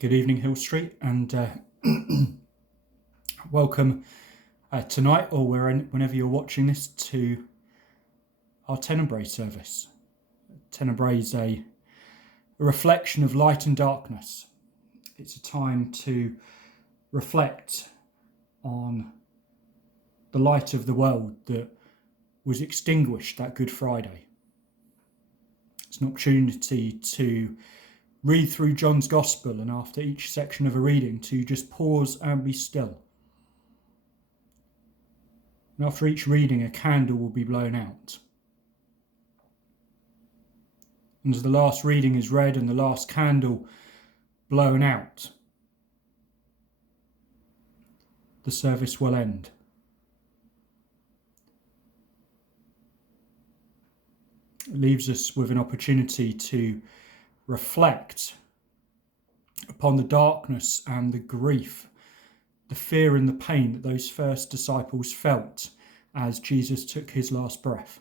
Good evening, Hill Street, and welcome tonight, or whenever you're watching this, to our Tenebrae service. Tenebrae is a reflection of light and darkness. It's a time to reflect on the light of the world that was extinguished that Good Friday. It's an opportunity to read through John's Gospel, and after each section of a reading to just pause and be still. And after each reading, a candle will be blown out. And as the last reading is read and the last candle blown out, the service will end. It leaves us with an opportunity to reflect upon the darkness and the grief, the fear and the pain that those first disciples felt as Jesus took his last breath.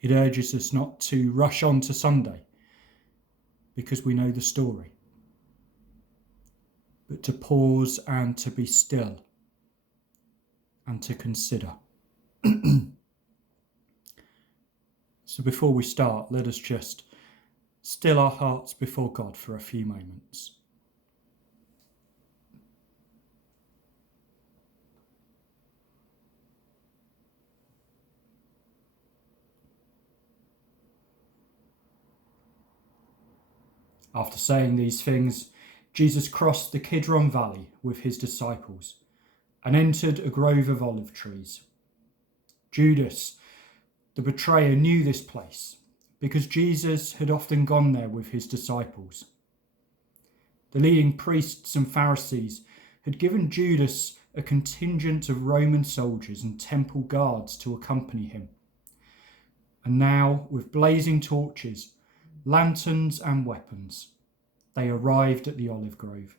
It urges us not to rush on to Sunday because we know the story, but to pause and to be still and to consider. So before we start, let us just still our hearts before God for a few moments. After saying these things, Jesus crossed the Kidron Valley with his disciples and entered a grove of olive trees. Judas, the betrayer, knew this place because Jesus had often gone there with his disciples. The leading priests and Pharisees had given Judas a contingent of Roman soldiers and temple guards to accompany him. And now, with blazing torches, lanterns and weapons, they arrived at the olive grove.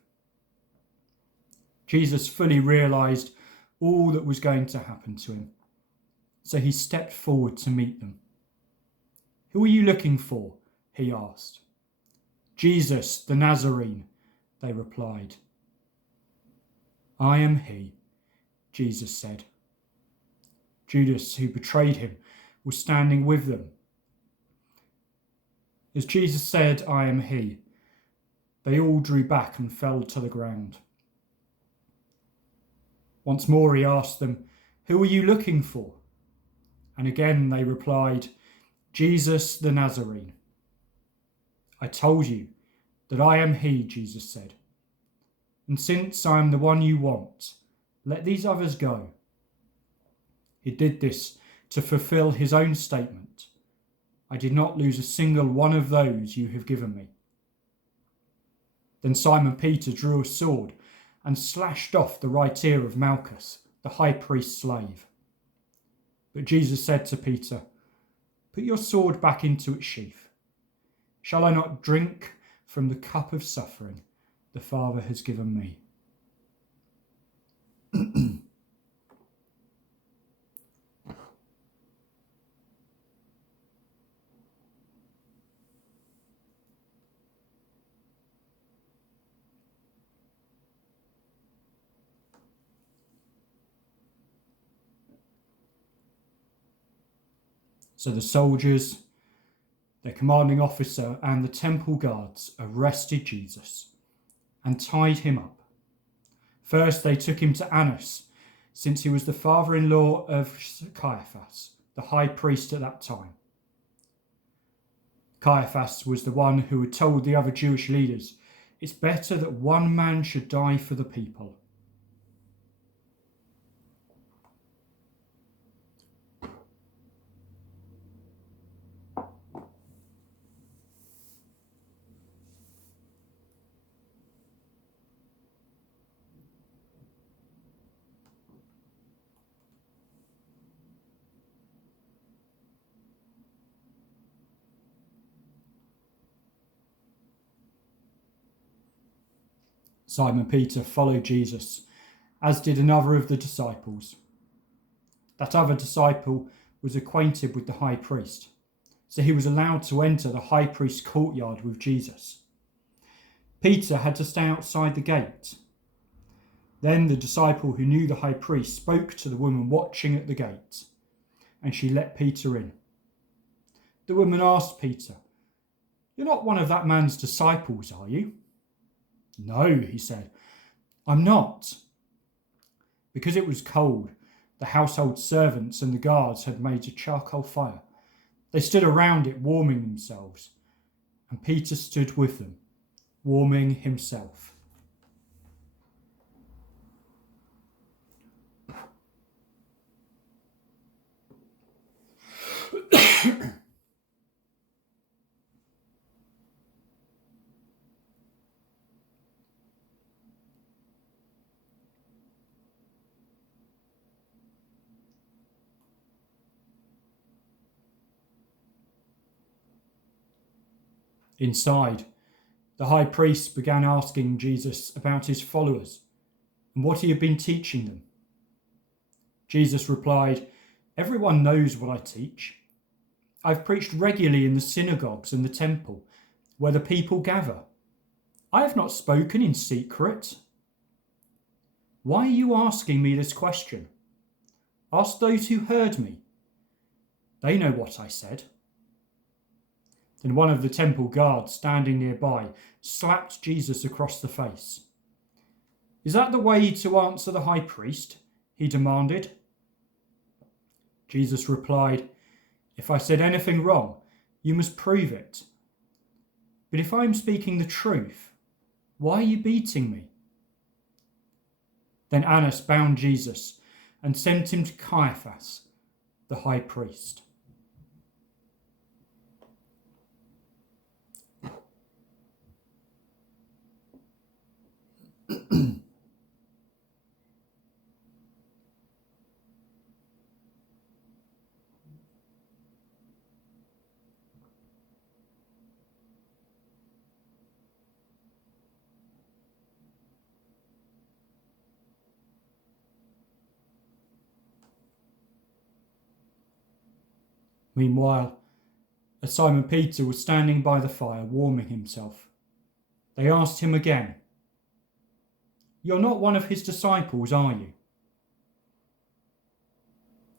Jesus fully realised all that was going to happen to him, so he stepped forward to meet them. "Who are you looking for?" he asked. "Jesus, the Nazarene," they replied. "I am he," Jesus said. Judas, who betrayed him, was standing with them. As Jesus said, "I am he," they all drew back and fell to the ground. Once more he asked them, "Who are you looking for?" And again they replied, "Jesus the Nazarene." "I told you that I am he," Jesus said. "And since I am the one you want, let these others go." He did this to fulfill his own statement, "I did not lose a single one of those you have given me." Then Simon Peter drew a sword and slashed off the right ear of Malchus, the high priest's slave. But Jesus said to Peter, "Put your sword back into its sheath. Shall I not drink from the cup of suffering the Father has given me?" So the soldiers, their commanding officer, and the temple guards arrested Jesus and tied him up. First, they took him to Annas, since he was the father-in-law of Caiaphas, the high priest at that time. Caiaphas was the one who had told the other Jewish leaders, "It's better that one man should die for the people." Simon Peter followed Jesus, as did another of the disciples. That other disciple was acquainted with the high priest, so he was allowed to enter the high priest's courtyard with Jesus. Peter had to stay outside the gate. Then the disciple who knew the high priest spoke to the woman watching at the gate, and she let Peter in. The woman asked Peter, "You're not one of that man's disciples, are you?" "No," he said, "I'm not." Because it was cold, the household servants and the guards had made a charcoal fire. They stood around it warming themselves, and Peter stood with them, warming himself. Inside, the high priest began asking Jesus about his followers and what he had been teaching them. Jesus replied, "Everyone knows what I teach. I've preached regularly in the synagogues and the temple, where the people gather. I have not spoken in secret. Why are you asking me this question? Ask those who heard me. They know what I said." Then one of the temple guards standing nearby slapped Jesus across the face. "Is that the way to answer the high priest?" he demanded. Jesus replied, "If I said anything wrong, you must prove it. But if I am speaking the truth, why are you beating me?" Then Annas bound Jesus and sent him to Caiaphas, the high priest. Meanwhile, as Simon Peter was standing by the fire warming himself, they asked him again, "You're not one of his disciples, are you?"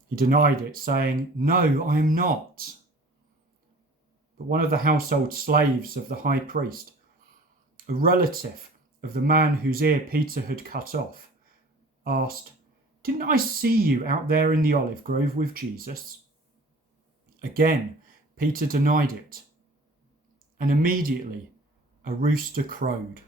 He denied it, saying, "No, I am not." But one of the household slaves of the high priest, a relative of the man whose ear Peter had cut off, asked, "Didn't I see you out there in the olive grove with Jesus?" Again, Peter denied it, and immediately a rooster crowed.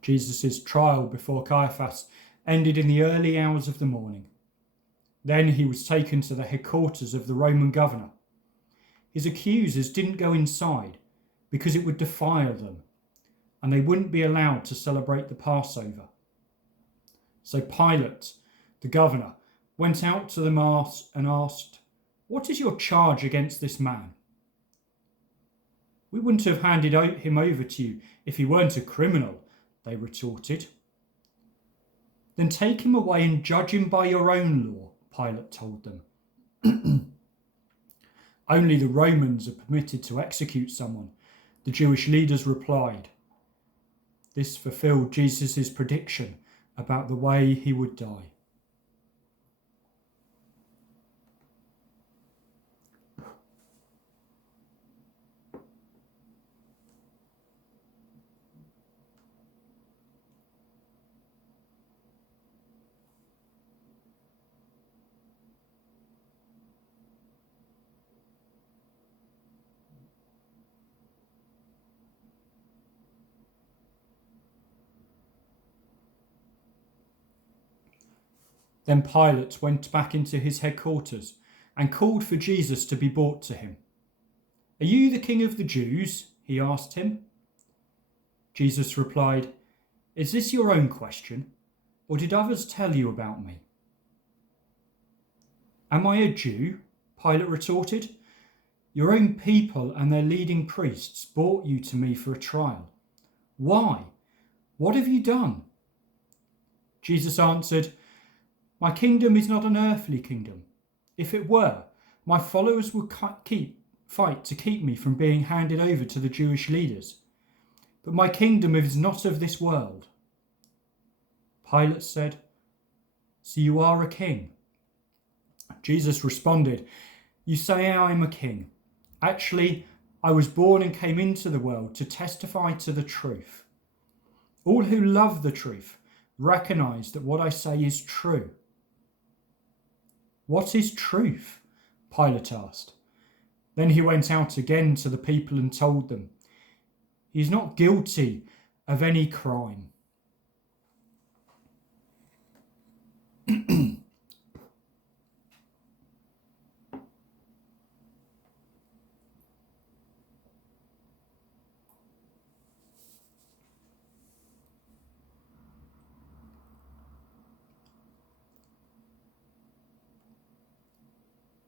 Jesus' trial before Caiaphas ended in the early hours of the morning. Then he was taken to the headquarters of the Roman governor. His accusers didn't go inside because it would defile them, and they wouldn't be allowed to celebrate the Passover. So Pilate, the governor, went out to them and asked, "What is your charge against this man?" "We wouldn't have handed him over to you if he weren't a criminal," they retorted. "Then take him away and judge him by your own law," Pilate told them. "Only the Romans are permitted to execute someone," the Jewish leaders replied. This fulfilled Jesus' prediction about the way he would die. Then Pilate went back into his headquarters and called for Jesus to be brought to him. "Are you the king of the Jews?" he asked him. Jesus replied, "Is this your own question? or did others tell you about me?" "Am I a Jew?" Pilate retorted. "Your own people and their leading priests brought you to me for a trial. Why? What have you done?" Jesus answered, "My kingdom is not an earthly kingdom. If it were, my followers would fight to keep me from being handed over to the Jewish leaders. But my kingdom is not of this world." Pilate said, "So you are a king?" Jesus responded, "You say I am a king. Actually, I was born and came into the world to testify to the truth. All who love the truth recognize that what I say is true." "What is truth?" Pilate asked. Then he went out again to the people and told them, "He is not guilty of any crime."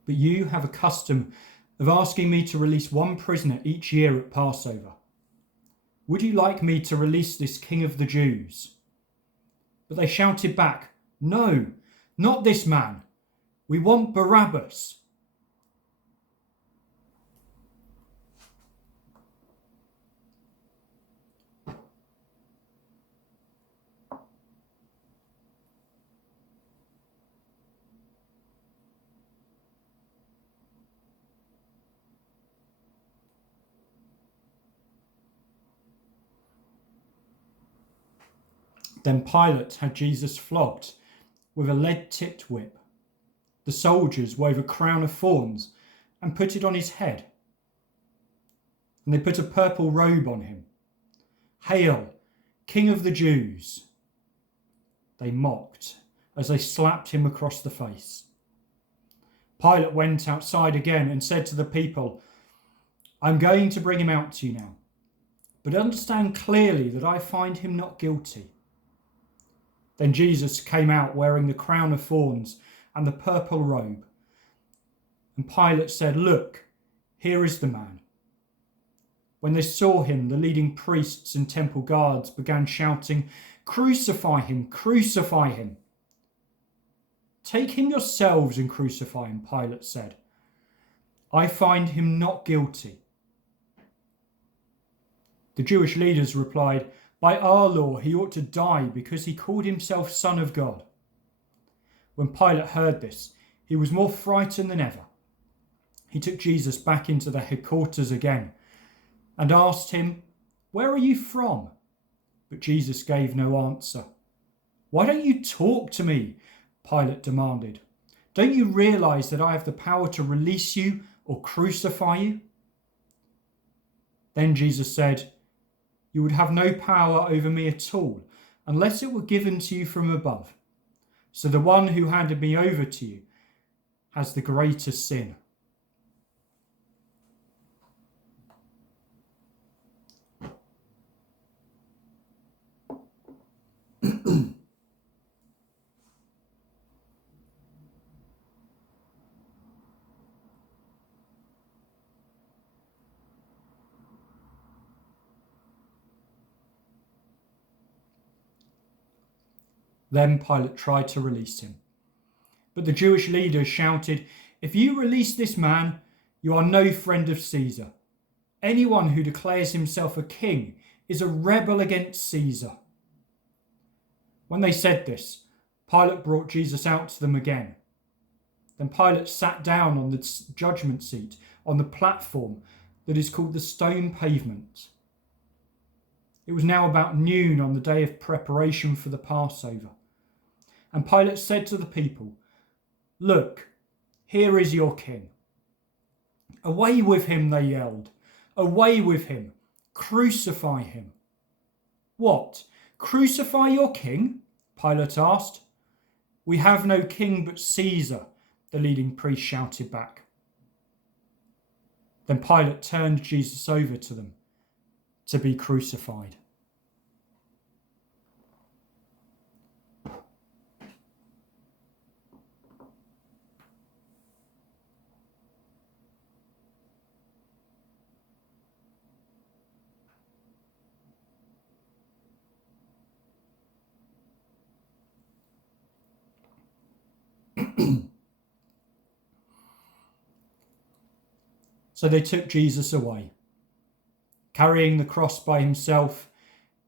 "But you have a custom of asking me to release one prisoner each year at Passover. Would you like me to release this King of the Jews?" But they shouted back, "No, not this man. We want Barabbas." Then Pilate had Jesus flogged with a lead-tipped whip. The soldiers wove a crown of thorns and put it on his head. And they put a purple robe on him. "Hail, King of the Jews!" They mocked as they slapped him across the face. Pilate went outside again and said to the people, "I'm going to bring him out to you now, but understand clearly that I find him not guilty." Then Jesus came out wearing the crown of thorns and the purple robe. And Pilate said, "Look, here is the man." When they saw him, the leading priests and temple guards began shouting, "Crucify him! Crucify him!" "Take him yourselves and crucify him," Pilate said. "I find him not guilty." The Jewish leaders replied, "By our law, he ought to die because he called himself Son of God." When Pilate heard this, he was more frightened than ever. He took Jesus back into the headquarters again and asked him, "Where are you from?" But Jesus gave no answer. "Why don't you talk to me?" Pilate demanded. "Don't you realize that I have the power to release you or crucify you?" Then Jesus said, "You would have no power over me at all unless it were given to you from above. So the one who handed me over to you has the greater sin." Then Pilate tried to release him. But the Jewish leaders shouted, "If you release this man, you are no friend of Caesar. Anyone who declares himself a king is a rebel against Caesar." When they said this, Pilate brought Jesus out to them again. Then Pilate sat down on the judgment seat on the platform that is called the Stone Pavement. It was now about noon on the day of preparation for the Passover. And Pilate said to the people, "Look, here is your king." "Away with him," they yelled. "Away with him. Crucify him." "What? Crucify your king?" Pilate asked. "We have no king but Caesar," the leading priest shouted back. Then Pilate turned Jesus over to them to be crucified. So they took Jesus away. Carrying the cross by himself,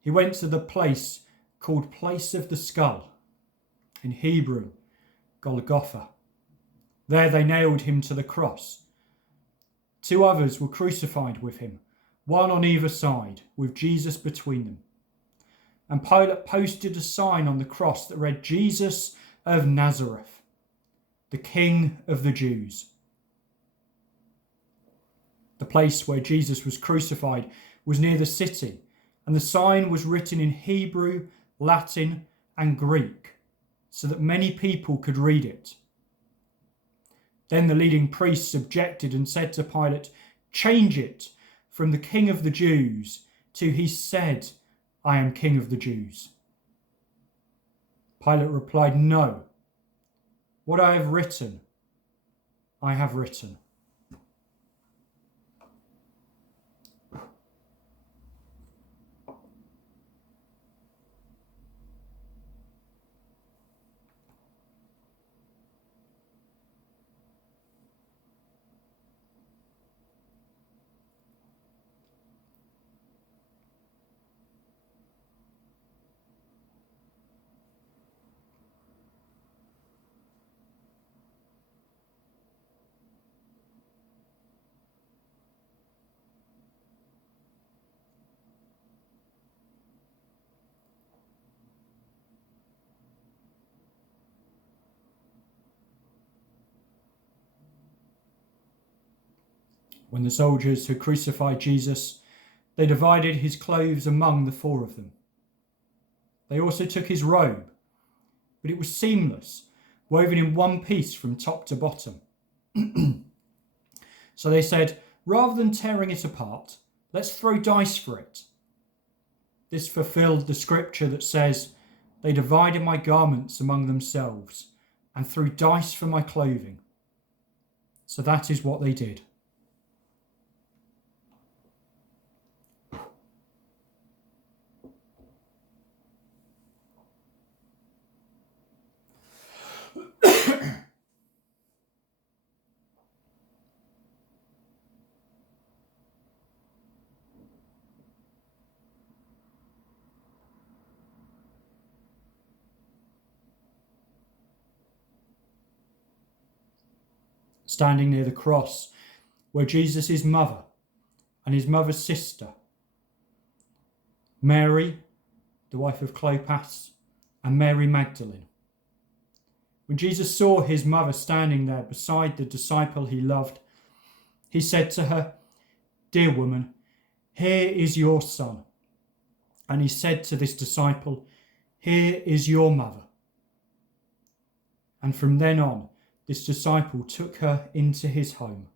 he went to the place called Place of the Skull, in Hebrew, Golgotha. There they nailed him to the cross. 2 others were crucified with him, one on either side, with Jesus between them. And Pilate posted a sign on the cross that read, Jesus of Nazareth, the King of the Jews. The place where Jesus was crucified was near the city, and the sign was written in Hebrew, Latin, and Greek, so that many people could read it. Then the leading priests objected and said to Pilate, change it from the King of the Jews to he said, I am King of the Jews. Pilate replied, no, what I have written, I have written. When the soldiers had crucified Jesus, they divided his clothes among the 4 of them. They also took his robe, but it was seamless, woven in one piece from top to bottom. So they said, rather than tearing it apart, let's throw dice for it. This fulfilled the scripture that says, they divided my garments among themselves and threw dice for my clothing. So that is what they did. Standing near the cross were Jesus' mother and his mother's sister, Mary, the wife of Clopas, and Mary Magdalene. When Jesus saw his mother standing there beside the disciple he loved, he said to her, dear woman, here is your son. And he said to this disciple, here is your mother. And from then on, this disciple took her into his home.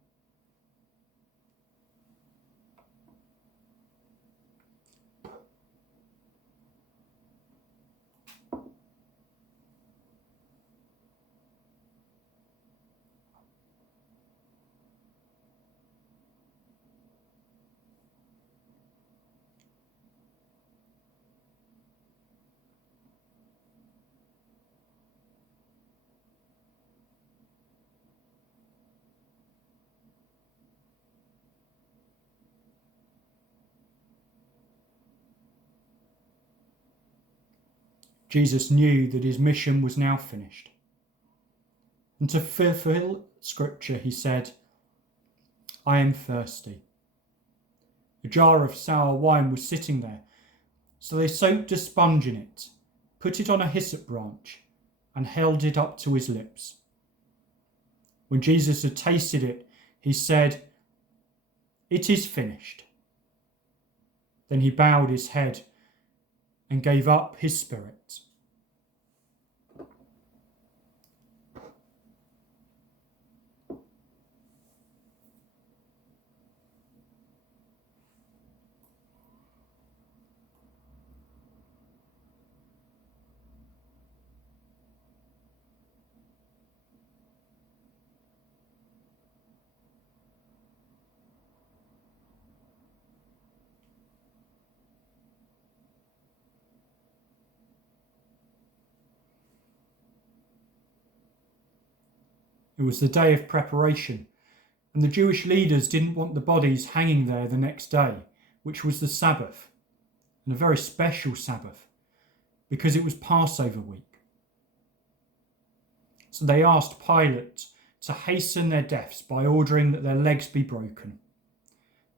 Jesus knew that his mission was now finished. And to fulfill scripture, he said, I am thirsty. A jar of sour wine was sitting there, so they soaked a sponge in it, put it on a hyssop branch, and held it up to his lips. When Jesus had tasted it, he said, it is finished. Then he bowed his head and gave up his spirit. It was the day of preparation, and the Jewish leaders didn't want the bodies hanging there the next day, which was the Sabbath, and a very special Sabbath, because it was Passover week. So they asked Pilate to hasten their deaths by ordering that their legs be broken.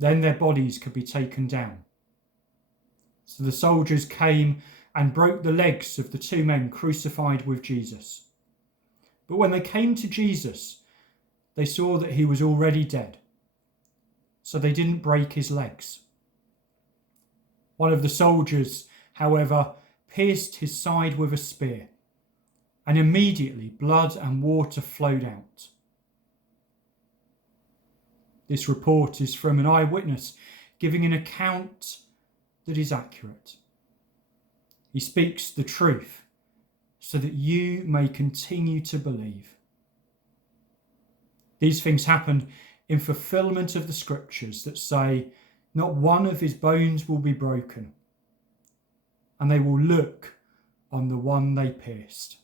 Then their bodies could be taken down. So the soldiers came and broke the legs of the two men crucified with Jesus. But when they came to Jesus, they saw that he was already dead. So they didn't break his legs. One of the soldiers, however, pierced his side with a spear, and immediately blood and water flowed out. This report is from an eyewitness giving an account that is accurate. He speaks the truth so that you may continue to believe. These things happened in fulfillment of the scriptures that say, not one of his bones will be broken, and they will look on the one they pierced.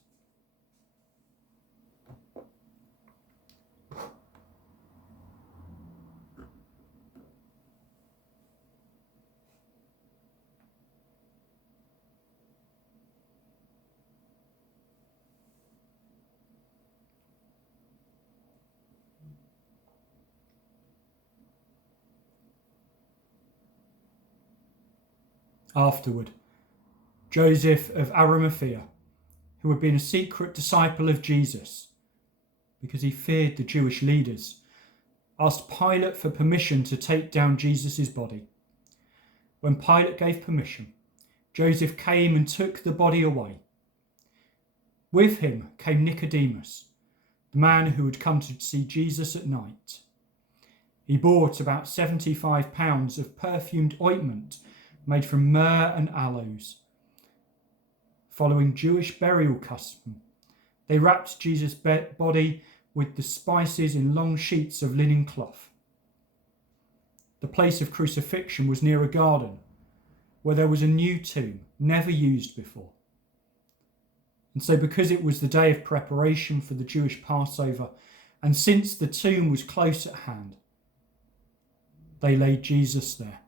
Afterward, Joseph of Arimathea, who had been a secret disciple of Jesus because he feared the Jewish leaders, asked Pilate for permission to take down Jesus' body. When Pilate gave permission, Joseph came and took the body away. With him came Nicodemus, the man who had come to see Jesus at night. He bought about 75 pounds of perfumed ointment made from myrrh and aloes. Following Jewish burial custom, they wrapped Jesus' body with the spices in long sheets of linen cloth. The place of crucifixion was near a garden where there was a new tomb, never used before. And so because it was the day of preparation for the Jewish Passover, and since the tomb was close at hand, they laid Jesus there.